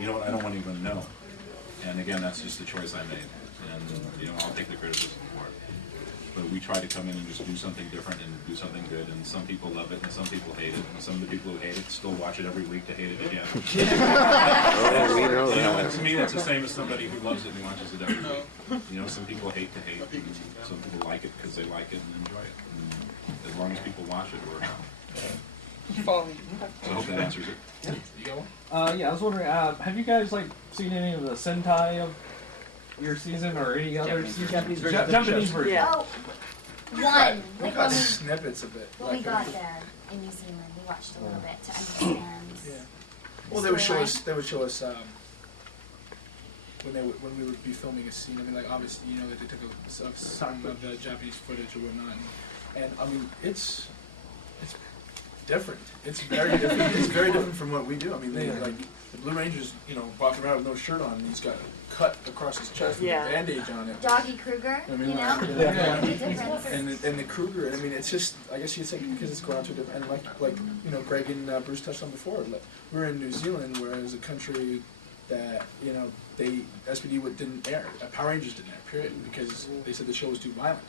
you know what, I don't want to even know. And again, that's just the choice I made. And, you know, I'll take the criticism for it. But we try to come in and just do something different and do something good. And some people love it and some people hate it. And some of the people who hate it still watch it every week to hate it again. Oh, we know You know, that. and to me, that's the same as somebody who loves it and watches it every week. You know, some people hate to hate, and some people like it because they like it and enjoy it. And as long as people watch it, we're happy. So I hope that answers it. You got one? Yeah, I was wondering, have you guys like seen any of the Sentai of your season or any other Japanese version? Yeah. Oh, one. We Like got when we, snippets of it. when we got there in New Zealand, we watched a little bit to understand. Yeah. Well, they would show us. They would show us when we would be filming a scene. I mean, like obviously, you know, that they took some of the Japanese footage or whatnot, and I mean, it's different. It's very different. It's very different from what we do. I mean, they like the Blue Ranger's, you know, walking around with no shirt on, and he's got a cut across his chest with a bandage on it. Doggy Kruger, I mean, you know? yeah. Big difference. And the Kruger, I mean, it's just, I guess you'd say because it's going to a different, and like you know, Greg and Bruce touched on before, like, we're in New Zealand, whereas a country that, you know, SPD didn't air, Power Rangers didn't air, period, because they said the show was too violent.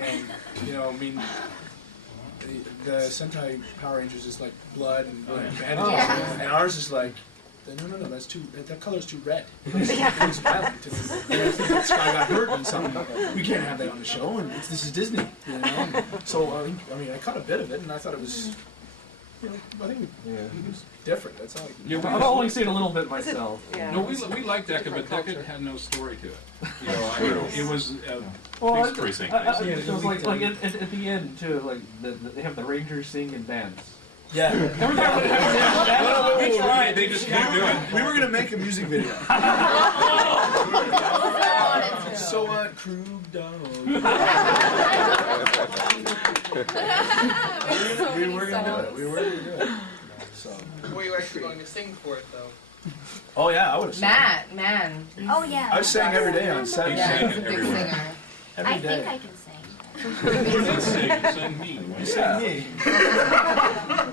And, you know, I mean, the Sentai Power Rangers is like blood and bandages, and ours is like, no, that's too, that color's too red. It's violent. And I think this guy got hurt and something. We can't have that on the show, and this is Disney, you know. So I mean, I caught a bit of it, and I thought it was, you know, I think it was different. That's all. I've only seen a little bit myself. No, we liked Decca, but Decca had no story to it. You know, I mean, it was Well, precinct. it was like at the end too, like they have the Rangers sing and dance. Yeah. We tried, they just couldn't do it. We were gonna make a music video. So what, Krug Dog? We were gonna do it. We were gonna do it. So. Were you actually going to sing for it though? Oh yeah, I would have sang. Matt, man. Oh, yeah. I sang every day on set. Yeah, sang he's a it big everywhere. singer. Every I day. think I can sing. You did sing me. You sang me.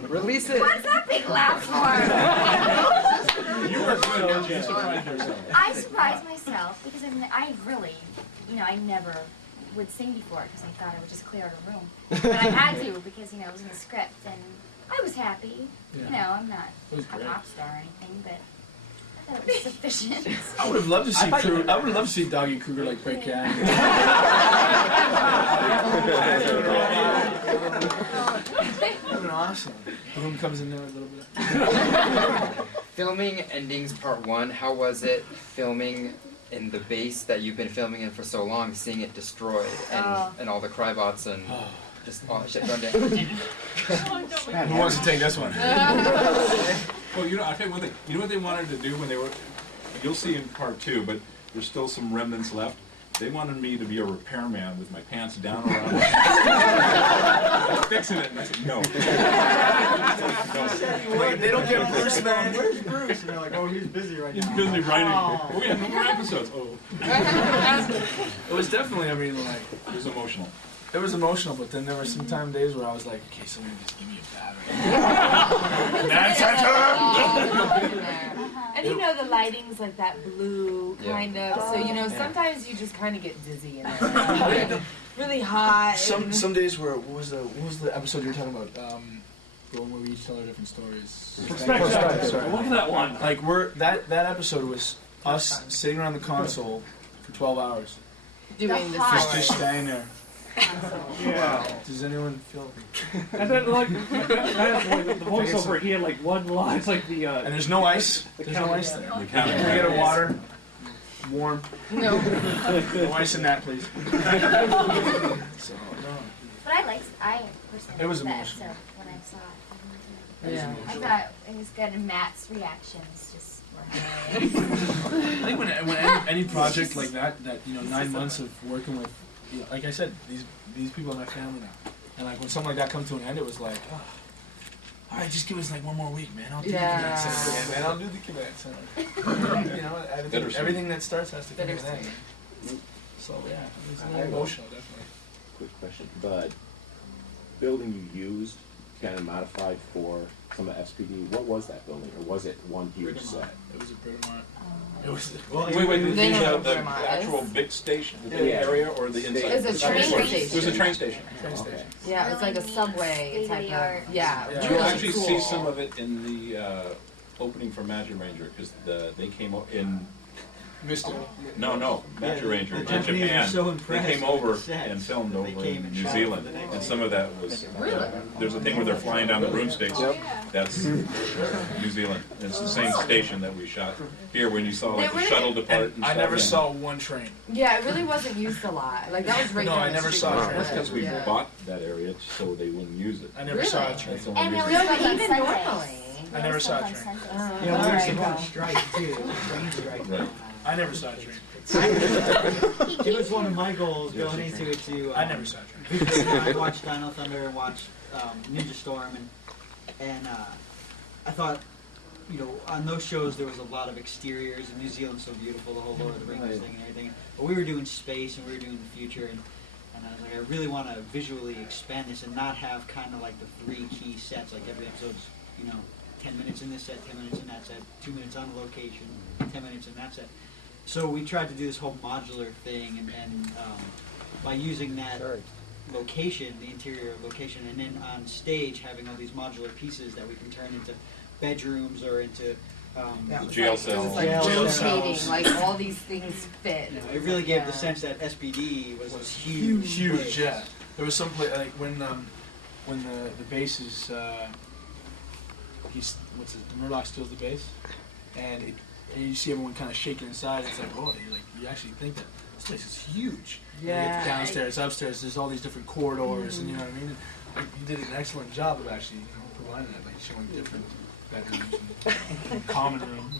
Release it. What's that big laugh for? You were good, you surprised yourself. I surprised myself because I really, you know, I never would sing before because I thought I would just clear out a room. But I had to because, you know, it was in the script and I was happy. Yeah. You know, I'm not It was a great. pop star or anything, but I thought it was sufficient. I would have loved to see Kruger. I would have loved to see Doggy Kruger like break cat. That would have been awesome. Bloom comes in there a little bit. Filming Endings Part 1, how was it filming in the base that you've been filming in for so long, seeing it destroyed and all the crybots and just all that shit burned down? Who wants to take this one? Well, you know, I'll tell you one thing. You know what they wanted to do when they were, you'll see in part 2, but there's still some remnants left. They wanted me to be a repairman with my pants down around fixing it, and I said, no. Like, they don't get Bruce, man. Where's Bruce? And they're like, oh, he's busy right He's now. busy writing. Oh, we have no more episodes. Oh. It was definitely, I mean, like, It was emotional. it was emotional, but then there were some days where I was like, okay, somebody just give me a battery. Mad Santa! And you know the lighting's like that blue kind of, so you know Yeah. sometimes you just kind of get dizzy in there. Really hot. Some days where what was the episode you were talking about? The one where we each tell our different stories. Perspective. Look at that one. Like that episode was us sitting around the console for 12 hours. doing the Just standing there. Yeah. Does anyone feel? And then like the voiceover, he had like one line. It's like the And there's no ice. There's no ice there. The Can we get a water? Warm. No. No ice in that, please. So no. But I personally It was liked that emotional. episode when I saw it. Yeah. I thought it was good, and Matt's reactions just were hilarious. I think when any project like that, you know, 9 months of working with, you know, like I said, these people are my family now, and like when something like that comes to an end, it was like, oh, all right, just give us like 1 more week, man. I'll do the command center, again, man. I'll do the command center. You know, everything that starts has to come to an end. So yeah, it was a little emotional, definitely. Quick question, Bud. Building you used, kind of modified for some of SPD. What was that building, or was it one huge set? It was a Britomart. It was. Wait, They know what the Vermont is. actual big station, the Yeah. area, or the inside? It was a train station. It was a train station. Train Okay. station. Yeah, it's like a Really subway neat, type state-of-the-art. of. Yeah. Yeah. You'll really actually cool. see some of it in the opening for Magic Ranger, because they came in. Missed it. No, Magic the Ranger in Japanese were Japan. so They impressed came with over the sets and filmed that they over came in and New shot Zealand, for the next and day. some of that was. Really? There's a thing where they're flying down the broomsticks. That's New Zealand. It's the same station that we shot here when you saw like the They shuttle really- depart. And I stuff. never Yeah. saw one train. Yeah, it really wasn't used a lot. Like that was right No, down I the never street. saw a Well, train. that's because we Yeah. bought that area so they wouldn't use it. I never saw a Really? train. That's the only And they reason. always No, but filmed on even Sundays. normally. They I never always saw a filmed on train. Sundays. Yeah, There we were you supposed go. to strike too. Train strike. Right. I never saw a train. It was one of my goals going into it to. I never saw a train. Visually, I watched Dino Thunder and watched Ninja Storm, and I thought, you know, on those shows there was a lot of exteriors, and New Zealand's so beautiful, the whole Lord of the Rings thing and everything. But we were doing space and we were doing the future, and I was like, I really want to visually expand this and not have kind of like the 3 key sets, like every episode's, you know, 10 minutes in this set, 10 minutes in that set, 2 minutes on the location, 10 minutes in that set. So we tried to do this whole modular thing, and by using that location, the interior location, and then on stage having all these modular pieces that we can turn into bedrooms or into Yeah, it was Jail like, it was cells. like Jail rotating, cells. like all these things fit. you know, it really gave Yeah. the sense that SPD was this huge, Huge, place. yeah. There was some place like when the base is Murdoch steals the base, and you see everyone kind of shaking inside. It's like, oh, you actually think that this place is huge. And you Yeah. get downstairs, upstairs. There's all these different corridors, and you know what I mean. Like, you did an excellent job of actually providing that, like showing different bedrooms and common room.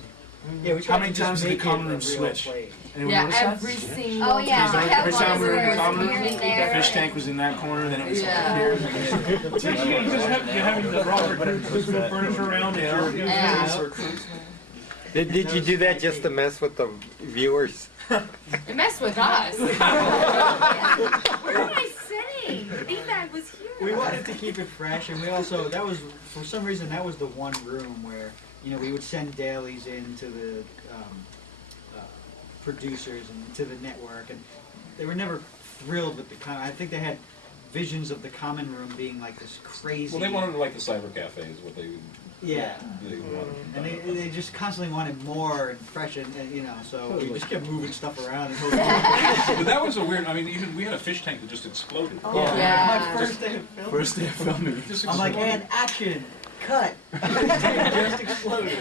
Yeah, we How tried many to just times did the make common it a room real switch? place. Anyone Yeah, notice that? every single Oh yeah, time. Every time we were in the There common was room, here and there. the fish tank was in that corner, then it was Yeah. here. You having the Robert move furniture around and Yeah. Did you do that just to mess with the viewers? It messed with us. What am I saying? Beanbag was here. We wanted to keep it fresh, and we also, that was, for some reason, that was the one room where, you know, we would send dailies in to the producers and to the network, and they were never thrilled with the I think they had visions of the common room being like this crazy. Well, they wanted like the cyber cafe is what they. Yeah. They wanted. And they just constantly wanted more and fresh, and you know, so we just kept moving stuff around. And But that was a weird. I mean, even we had a fish tank that just exploded. Yeah. My first day of filming. First day of filming. Just I'm like, exploded. and action, cut. Just exploded.